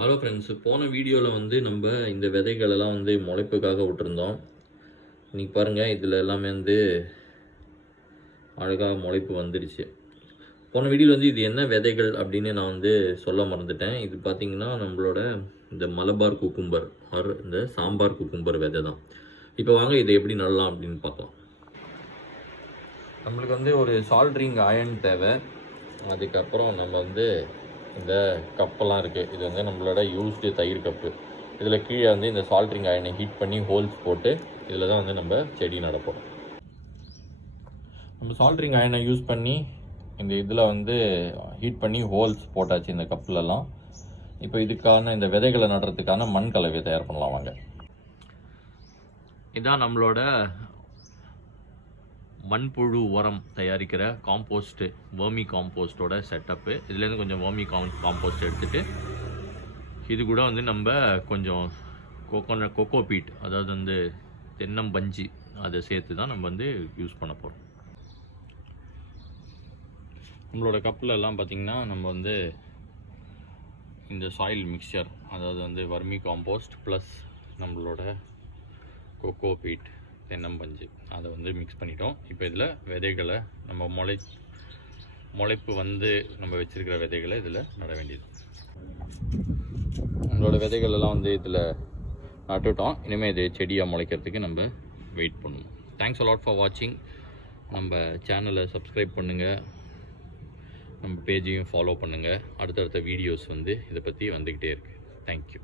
Hello friends, போன வீடியோவில் வந்து நம்ம இந்த விதைகளெல்லாம் வந்து முளைப்புக்காக விட்டுருந்தோம். இன்றைக்கி பாருங்கள், இதில் எல்லாமே வந்து அழகாக முளைப்பு வந்துடுச்சு. போன வீடியோவில் வந்து இது என்ன விதைகள் அப்படின்னு நான் வந்து சொல்ல மறந்துட்டேன். இது பார்த்திங்கன்னா நம்மளோட இந்த மலபார் குக்கும்பர் ஆர் இந்த சாம்பார் குக்கும்பர் விதை தான். இப்போ வாங்க இதை எப்படி நடலாம் அப்படின்னு பார்க்கலாம். நம்மளுக்கு வந்து ஒரு சால்ட்ரிங் அயன் தேவை. அதுக்கப்புறம் நம்ம வந்து இந்த கப்பெல்லாம் இருக்குது, இது வந்து நம்மளோட யூஸ்டு தயிர் கப்பு. இதில் கீழே வந்து இந்த சால்ட்ரிங் அயனை ஹீட் பண்ணி ஹோல்ஸ் போட்டு இதில் தான் வந்து நம்ம செடி நடப்போம். நம்ம சால்ட்ரிங் அயனை யூஸ் பண்ணி இந்த இதில் வந்து ஹீட் பண்ணி ஹோல்ஸ் போட்டாச்சு இந்த கப்புலலாம். இப்போ இதுக்கான இந்த விதைகளை நடுறதுக்கான மண் கலவையை தயார் பண்ணலாம் வாங்க. இதான் நம்மளோட மண்புழு உரம் தயாரிக்கிற காம்போஸ்ட்டு, வேர்மி காம்போஸ்ட்டோட செட்டப்பு. இதுலேருந்து கொஞ்சம் வேர்மி காம்போஸ்ட் எடுத்துகிட்டு இது கூட வந்து நம்ம கொஞ்சம் கொக்கோ பீட், அதாவது வந்து தென்னம்பஞ்சு, அதை சேர்த்து தான் நம்ம வந்து யூஸ் பண்ண போகிறோம். நம்மளோட கப்பில் எல்லாம் பார்த்திங்கன்னா நம்ம வந்து இந்த சாயில் மிக்சர், அதாவது வந்து வர்மி காம்போஸ்ட் ப்ளஸ் நம்மளோட கொக்கோ பீட், தென்னம்பஞ்சு, அதை வந்து மிக்ஸ் பண்ணிட்டோம். இப்போ இதில் விதைகளை நம்ம முளைப்பு வந்து நம்ம வச்சுருக்கிற விதைகளை இதில் நட வேண்டியது. நம்மளோட விதைகள் எல்லாம் வந்து இதில் நட்டுட்டோம். இனிமேல் இது செடியாக முளைக்கிறதுக்கு நம்ம வெயிட் பண்ணுவோம். தேங்க்ஸ் அலாட் ஃபார் வாட்சிங். நம்ம சேனலை சப்ஸ்கிரைப் பண்ணுங்கள், நம்ம பேஜையும் ஃபாலோ பண்ணுங்கள். அடுத்தடுத்த வீடியோஸ் வந்து இதை பற்றி வந்துக்கிட்டே இருக்குது. தேங்க்யூ.